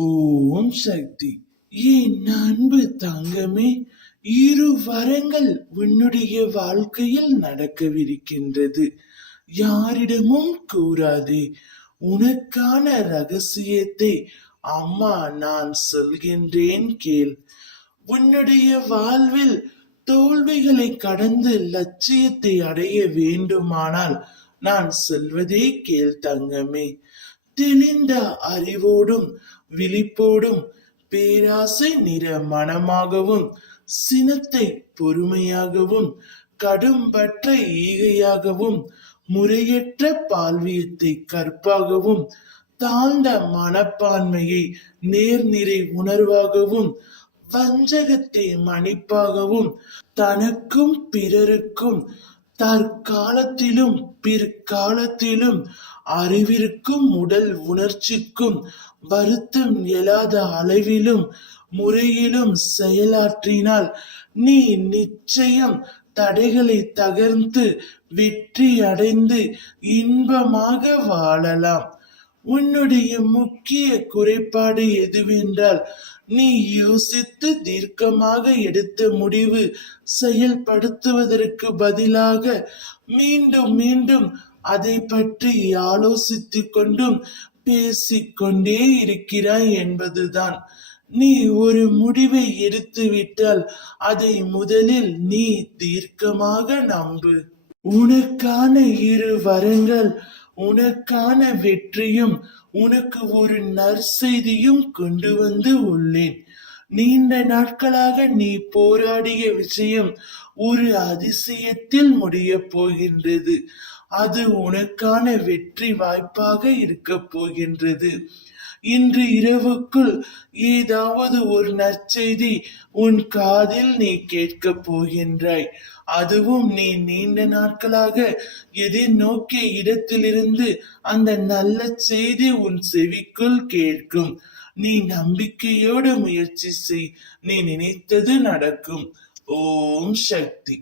ஓம் சக்தி. என் அன்பு தங்கமே, இரு வரங்கள் உன்னுடைய வாழ்க்கையில் நடக்கவிருக்கின்றது. யாரிடமும் கூறாதே. உனக்கான ரகசியத்தை அம்மா நான் சொல்கின்றேன் கேள். உன்னுடைய வாழ்வில் தோல்விகளை கடந்து லட்சியத்தை அடைய வேண்டுமானால் நான் சொல்வதே கேள் தங்கமே. தெளிந்த அறிவோடும் விழிப்போடும் பேராசை நிற மனமாகவும் சினத்தை பொறுமையாகவும் கடும்பற்ற ஈகையாகவும் முறையற்ற பால்வியத்தை கற்பாகவும் தாழ்ந்த மனப்பான்மையை நேர்நிறை உணர்வாகவும் வஞ்சகத்தை மன்னிப்பாகவும் தனக்கும் பிறருக்கும் தற்காலத்திலும் பிற்காலத்திலும் அறிவிற்கும் உடல் உணர்ச்சிக்கும் வருத்தம் எழாத அளவிலும் முறையிலும் செயலாற்றினால் நீ நிச்சயம் தடைகளை தகர்த்து வெற்றி அடைந்து இன்பமாக வாழலாம். உன்னுடைய முக்கிய குறைபாடு எதுவென்றால் நீ யோசித்து தீர்க்கமாக எடுத்த முடிவு செயல்படுத்துவதற்கு பதிலாக மீண்டும் மீண்டும் அதை பற்றி ஆலோசித்துக் கொண்டும் பேசிக்கொண்டே இருக்கிறாய் என்பதுதான். நீ ஒரு முடிவை எடுத்துவிட்டால் அதை முதலில் நீ தீர்க்கமாக நம்பு. உனக்கான இரு வரங்கள், உனக்கான வெற்றியும் உனக்கு ஒரு நற்செய்தியும் கொண்டு வந்து உள்ளேன். நீண்ட நாட்களாக நீ போராடிய விஷயம் ஒரு அதிசயத்தில் முடிய போகின்றது. அது உனக்கான வெற்றி வாய்ப்பாக இருக்க போகின்றது. இன்று இரவுக்குள் ஏதாவது ஒரு நற்செய்தி உன் காதில் நீ கேட்க போகின்றாய். அதுவும் நீ நீண்ட நாட்களாக எதிர்நோக்கிய இடத்திலிருந்து அந்த நல்ல செய்தி உன் செவிக்குள் கேட்கும். நீ நம்பிக்கையோடு முயற்சி செய். நீ நினைத்தது நடக்கும். ஓம் சக்தி.